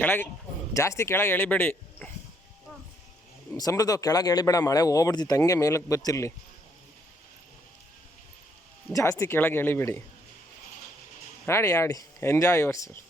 ಕೆಳಗೆ ಜಾಸ್ತಿ ಕೆಳಗೆ ಎಳಿಬೇಡಿ. ಸಮೃದ್ಧ ಕೆಳಗೆ ಎಳಿಬೇಡ, ಮಳೆ ಹೋಗ್ಬಿಡ್ತಿತ್ತು, ಹಂಗೆ ಮೇಲಕ್ಕೆ ಬರ್ತಿರ್ಲಿ. ಜಾಸ್ತಿ ಕೆಳಗೆ ಎಳಿಬೇಡಿ. ಆಡಿ ಆಡಿ, ಎಂಜಾಯ್ ಯುವರ್ ಸರ್.